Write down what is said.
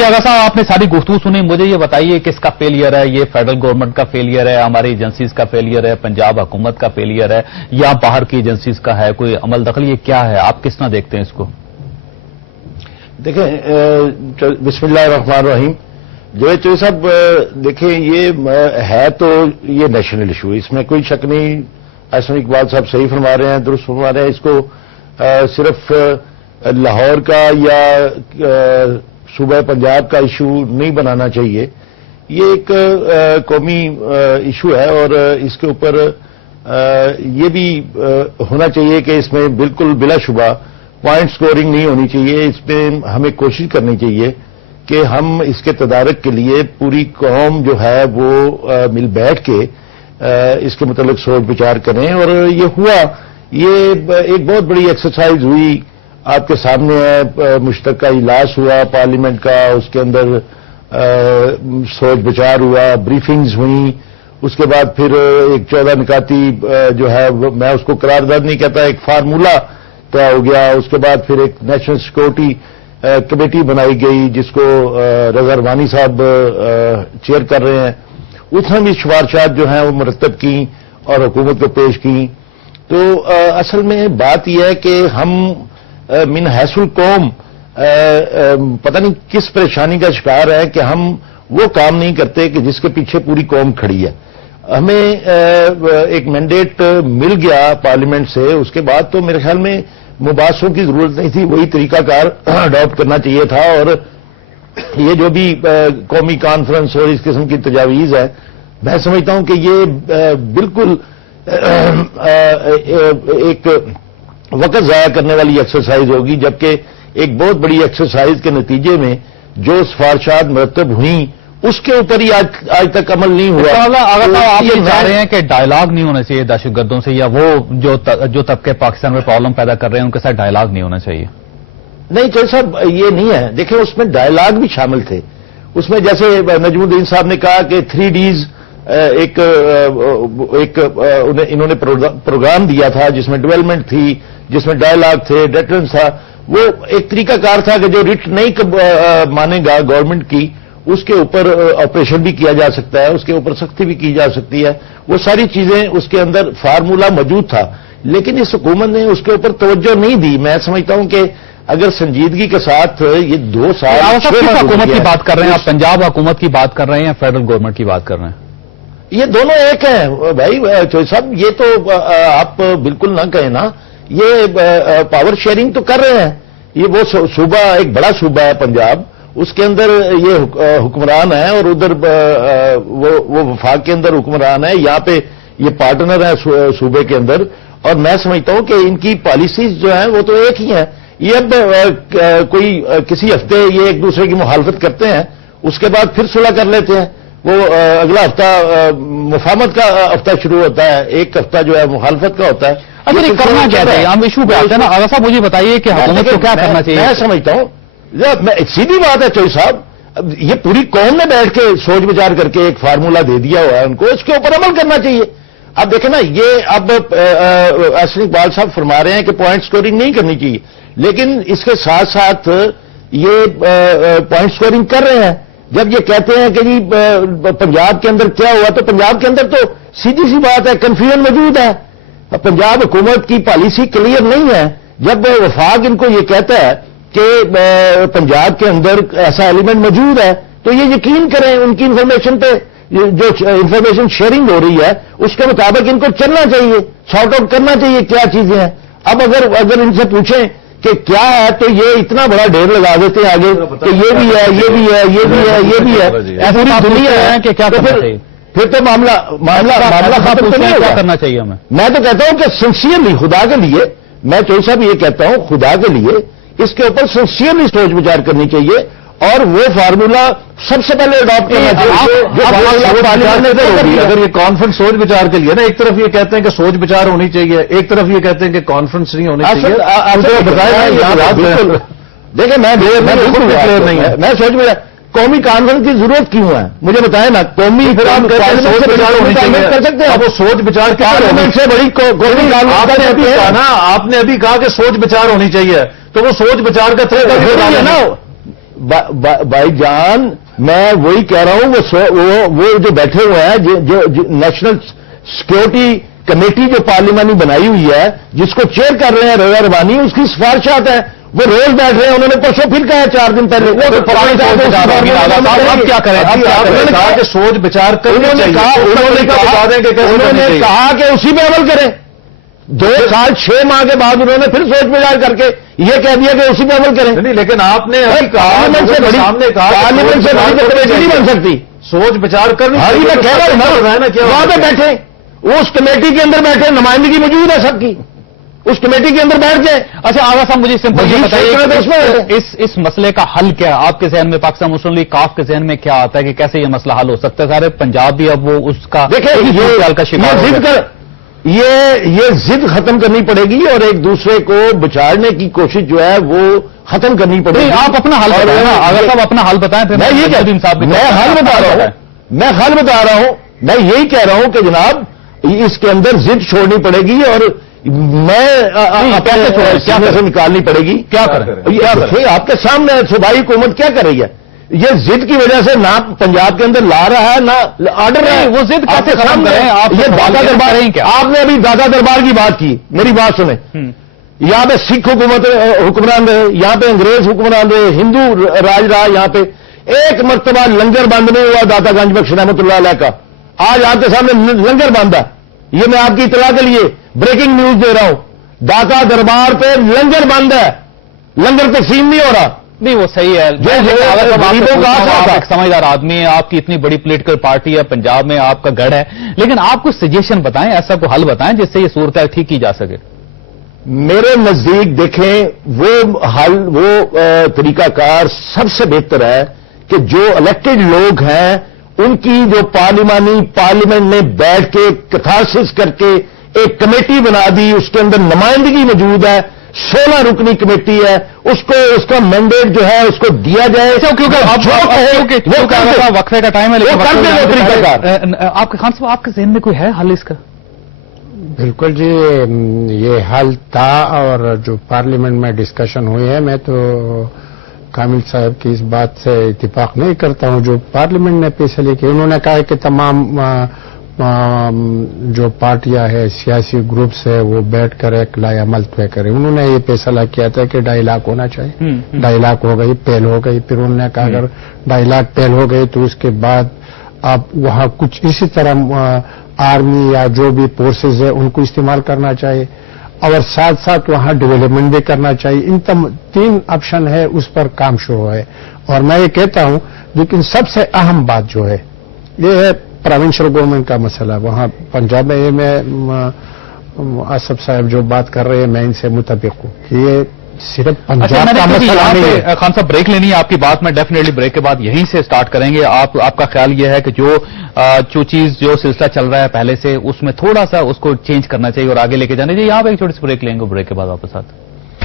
چلیے آغا صاحب آپ نے ساری گفتگو سنی, مجھے یہ بتائیے کس کا فیلئر ہے, یہ فیڈرل گورنمنٹ کا فیلئر ہے, ہماری ایجنسیز کا فیلئر ہے, پنجاب حکومت کا فیلئر ہے, یا باہر کی ایجنسیز کا ہے, کوئی عمل دخل, یہ کیا ہے, آپ کس طرح دیکھتے ہیں اس کو؟ دیکھیں بسم اللہ الرحمن الرحیم. جوید چوہدری صاحب دیکھیں یہ ہے تو یہ نیشنل ایشو, اس میں کوئی شک نہیں. احسن اقبال صاحب صحیح فرما رہے ہیں, درست فرما رہے ہیں. اس کو صرف لاہور کا یا صوبہ پنجاب کا ایشو نہیں بنانا چاہیے. یہ ایک قومی ایشو ہے اور اس کے اوپر یہ بھی ہونا چاہیے کہ اس میں بالکل بلا شبہ پوائنٹ سکورنگ نہیں ہونی چاہیے. اس میں ہمیں کوشش کرنی چاہیے کہ ہم اس کے تدارک کے لیے پوری قوم جو ہے وہ مل بیٹھ کے اس کے متعلق سوچ بچار کریں. اور یہ ہوا, یہ ایک بہت بڑی ایکسرسائز ہوئی, آپ کے سامنے ہے, مشترکہ اجلاس ہوا پارلیمنٹ کا, اس کے اندر سوچ بچار ہوا, بریفنگز ہوئیں. اس کے بعد پھر ایک 14 نکاتی جو ہے میں اس کو قرارداد نہیں کہتا, ایک فارمولہ طے ہو گیا. اس کے بعد پھر ایک نیشنل سیکورٹی کمیٹی بنائی گئی جس کو رضا ربانی صاحب چیئر کر رہے ہیں. اس نے بھی سفارشات جو ہیں وہ مرتب کی اور حکومت کو پیش کی. تو اصل میں بات یہ ہے کہ ہم من حیث القوم پتہ نہیں کس پریشانی کا شکار ہے کہ ہم وہ کام نہیں کرتے کہ جس کے پیچھے پوری قوم کھڑی ہے. ہمیں ایک مینڈیٹ مل گیا پارلیمنٹ سے, اس کے بعد تو میرے خیال میں مباحثوں کی ضرورت نہیں تھی, وہی طریقہ کار اڈاپٹ کرنا چاہیے تھا. اور یہ جو بھی قومی کانفرنس اور اس قسم کی تجاویز ہے, میں سمجھتا ہوں کہ یہ بالکل ایک وقت ضائع کرنے والی ایکسرسائز ہوگی, جبکہ ایک بہت بڑی ایکسرسائز کے نتیجے میں جو سفارشات مرتب ہوئیں اس کے اوپر ہی آج تک عمل نہیں ہوا. اگر آپ یہ چاہ رہے ہیں کہ ڈائلاگ نہیں ہونا چاہیے دہشت گردوں سے, یا وہ جو طبقے پاکستان میں پرابلم پیدا کر رہے ہیں ان کے ساتھ ڈائلاگ نہیں ہونا چاہیے؟ نہیں چوہدری صاحب یہ نہیں ہے. دیکھیں اس میں ڈائلاگ بھی شامل تھے. اس میں جیسے نجم الدین صاحب نے کہا کہ 3 Ds انہوں نے پروگرام دیا تھا جس میں ڈیولپمنٹ تھی, جس میں ڈائلاگ تھے, ڈیٹرنس تھا. وہ ایک طریقہ کار تھا کہ جو رٹ نہیں مانے گا گورنمنٹ کی اس کے اوپر آپریشن بھی کیا جا سکتا ہے, اس کے اوپر سختی بھی کی جا سکتی ہے. وہ ساری چیزیں اس کے اندر فارمولہ موجود تھا, لیکن اس حکومت نے اس کے اوپر توجہ نہیں دی. میں سمجھتا ہوں کہ اگر سنجیدگی کے ساتھ یہ 2 سال حکومت کی بات کر رہے ہیں آپ, پنجاب حکومت کی بات کر رہے ہیں یا فیڈرل گورنمنٹ کی بات کر رہے ہیں؟ یہ دونوں ایک ہیں بھائی چوہدری صاحب, یہ تو آپ بالکل نہ کہیں نا. یہ پاور شیئرنگ تو کر رہے ہیں. یہ وہ صوبہ ایک بڑا صوبہ ہے پنجاب, اس کے اندر یہ حکمران ہے اور ادھر وہ وفاق کے اندر حکمران ہے. یہاں پہ یہ پارٹنر ہیں صوبے کے اندر, اور میں سمجھتا ہوں کہ ان کی پالیسیز جو ہیں وہ تو ایک ہی ہیں. یہ اب کوئی کسی ہفتے یہ ایک دوسرے کی مخالفت کرتے ہیں, اس کے بعد پھر صلح کر لیتے ہیں. وہ اگلا ہفتہ مفاہمت کا ہفتہ شروع ہوتا ہے, ایک ہفتہ جو ہے مخالفت کا ہوتا ہے. اگر یہ کرنا چاہتے ہیں ہم ایشو پہ آتے ہیں نا, آغا صاحب مجھے بتائیے کہ حکومت کو کیا کرنا چاہیے؟ میں سمجھتا ہوں سیدھی بات ہے چوہدری صاحب, یہ پوری قوم نے بیٹھ کے سوچ بچار کر کے ایک فارمولہ دے دیا ہوا ہے ان کو, اس کے اوپر عمل کرنا چاہیے. اب دیکھیں نا, یہ اب احسن اقبال صاحب فرما رہے ہیں کہ پوائنٹ سکورنگ نہیں کرنی چاہیے, لیکن اس کے ساتھ ساتھ یہ پوائنٹ سکورنگ کر رہے ہیں. جب یہ کہتے ہیں کہ جی پنجاب کے اندر کیا ہوا, تو پنجاب کے اندر تو سیدھی سی بات ہے کنفیوژن موجود ہے. پنجاب حکومت کی پالیسی کلیئر نہیں ہے. جب وفاق ان کو یہ کہتا ہے کہ پنجاب کے اندر ایسا ایلیمنٹ موجود ہے, تو یہ یقین کریں ان کی انفارمیشن پہ, جو انفارمیشن شیئرنگ ہو رہی ہے اس کے مطابق ان کو چلنا چاہیے, سارٹ آؤٹ کرنا چاہیے کیا چیزیں ہیں. اب اگر ان سے پوچھیں کہ کیا ہے تو یہ اتنا بڑا ڈھیر لگا دیتے ہیں آگے کہ یہ بھی ہے, یہ بھی ہے, یہ بھی ہے, یہ بھی ہے. پوری دنیا ہے کہ کیا پھر تو معاملہ ختم تو نہیں کیا کرنا چاہیے ہمیں. میں تو کہتا ہوں کہ سنسیئرلی خدا کے لیے, میں چوہدری صاحب یہ کہتا ہوں خدا کے لیے اس کے اوپر سنسیئرلی سوچ بچار کرنی چاہیے, اور وہ فارمولہ سب سے پہلے اڈاپٹ کرنا چاہیے. اگر یہ کانفرنس سوچ بچار کے لیے نا, ایک طرف یہ کہتے ہیں کہ سوچ بچار ہونی چاہیے, ایک طرف یہ کہتے ہیں کہ کانفرنس نہیں ہونی چاہیے. دیکھیں میں کلیئر نہیں ہے, میں سوچ بچار قومی کانفرنس کی ضرورت کیوں ہے مجھے بتائیں نا. قومی سوچ بچار ہونی چاہیے کر سکتے ہیں. اب وہ سوچ بچار پارلیمنٹ سے بڑی قومی آپ نے ابھی کہا کہ سوچ بچار ہونی چاہیے, تو وہ سوچ بچار کا طریقہ نا بھائی جان میں وہی کہہ رہا ہوں، وہ جو بیٹھے ہوئے ہیں جو نیشنل سیکورٹی کمیٹی جو پارلیمانی بنائی ہوئی ہے، جس کو چیئر کر رہے ہیں رضا ربانی، اس کی سفارشات ہیں، وہ روز بیٹھ رہے ہیں. انہوں نے پرسوں پھر کہا 4 دن پہلے وہ تو پرانے اب کیا کریں؟ انہوں نے کہا کہ سوچ بچار کر، انہوں نے کہا کہ اسی پہ عمل کریں. 2 سال 6 ماہ کے بعد انہوں نے پھر سوچ بچار کر کے یہ کہہ دیا کہ اسی پہ عمل کریں. نہیں، لیکن آپ نے پارلیمنٹ سے بڑی نہیں بن سکتی. سوچ بچار کر وہاں پہ بیٹھے، اس کمیٹی کے اندر بیٹھے، نمائندگی موجود ہے سب کی، اس کمیٹی کے اندر بیٹھ جائیں. اچھا آغا صاحب مجھے سمپل یہ بتائیے اس مسئلے کا حل کیا ہے آپ کے ذہن میں؟ پاکستان مسلم لیگ کاف کے ذہن میں کیا آتا ہے کہ کیسے یہ مسئلہ حل ہو سکتا ہے؟ سارے پنجاب بھی اب وہ اس کا یہ ضد ختم کرنی پڑے گی اور ایک دوسرے کو بچاڑنے کی کوشش جو ہے وہ ختم کرنی پڑے گی. آپ اپنا حل بتائیں نا آغا صاحب، اپنا حل بتائیں. میں یہ حل بتا رہا ہوں، میں یہی کہہ رہا ہوں کہ جناب اس کے اندر ضد چھوڑنی پڑے گی اور کیا سے نکالنی پڑے گی. کیا کریں؟ آپ کے سامنے صوبائی حکومت کیا کر رہی ہے؟ یہ ضد کی وجہ سے نہ پنجاب کے اندر لا رہا ہے نہ آرڈر ہے. وہ ضد کیسے ختم کریں؟ آپ یہ دادا دربار ہے کیا؟ آپ نے ابھی دادا دربار کی بات کی، میری بات سنیں. یہاں پہ سکھ حکمران رہے، یہاں پہ انگریز حکمران رہے، ہندو راج رہا یہاں پہ. ایک مرتبہ لنگر بند نہیں ہوا داتا گنج بخش رحمۃ اللہ علیہ کا. آج آپ کے سامنے لنگر بند ہے. یہ میں آپ کی اطلاع کے لیے بریکنگ نیوز دے رہا ہوں. داتا دربار پہ لنگر بند ہے، لنگر تقسیم نہیں ہو رہا. نہیں وہ صحیح ہے. آپ ایک سمجھدار آدمی ہیں، آپ کی اتنی بڑی پولیٹیکل پارٹی ہے، پنجاب میں آپ کا گڑھ ہے، لیکن آپ کو سجیشن بتائیں، ایسا کوئی حل بتائیں جس سے یہ صورتحال ٹھیک کی جا سکے. میرے نزدیک دیکھیں وہ حل، وہ طریقہ کار سب سے بہتر ہے کہ جو الیکٹڈ لوگ ہیں ان کی جو پارلیمنٹ میں بیٹھ کے کتھارسس کر کے ایک کمیٹی بنا دی، اس کے اندر نمائندگی موجود ہے، 16 رکنی کمیٹی ہے، اس کا مینڈیٹ جو ہے اس کو دیا جائے. وقفے کا ٹائم ہے آپ کے خان صاحب، آپ کے ذہن میں کوئی ہے حل اس کا؟ بالکل جی، یہ حل تھا اور جو پارلیمنٹ میں ڈسکشن ہوئی ہے. میں تو کامل صاحب کی اس بات سے اتفاق نہیں کرتا ہوں. جو پارلیمنٹ نے فیصلے کی، انہوں نے کہا کہ تمام جو پارٹیاں ہیں، سیاسی گروپس ہے، وہ بیٹھ کر ایک لائے عمل طے کرے. انہوں نے یہ فیصلہ کیا تھا کہ 2.5 لاکھ ہونا چاہیے. 2.5 لاکھ ہو گئی، پہل ہو گئی. پھر انہوں نے کہا اگر 2.5 لاکھ پہل ہو گئی تو اس کے بعد آپ وہاں کچھ اسی طرح آرمی یا جو بھی فورسز ہے ان کو استعمال کرنا چاہیے اور ساتھ ساتھ وہاں ڈیولپمنٹ بھی کرنا چاہیے. ان 3 آپشن ہے، اس پر کام شروع ہے. اور میں یہ کہتا ہوں لیکن سب سے اہم بات جو ہے یہ ہے پروونشل گورنمنٹ کا مسئلہ. وہاں پنجاب میں آصف صاحب جو بات کر رہے ہیں میں ان سے متفق ہوں کہ یہ صرف پنجاب کا مسئلہ نہیں ہے. خان صاحب بریک لینی ہے آپ کی بات میں، ڈیفینیٹلی بریک کے بعد یہیں سے سٹارٹ کریں گے. آپ کا خیال یہ ہے کہ جو سلسلہ چل رہا ہے پہلے سے اس میں تھوڑا سا اس کو چینج کرنا چاہیے اور آگے لے کے جانا چاہیے. یہاں پہ ایک چھوٹی سی بریک لیں گے، بریک کے بعد واپس آتے ہیں.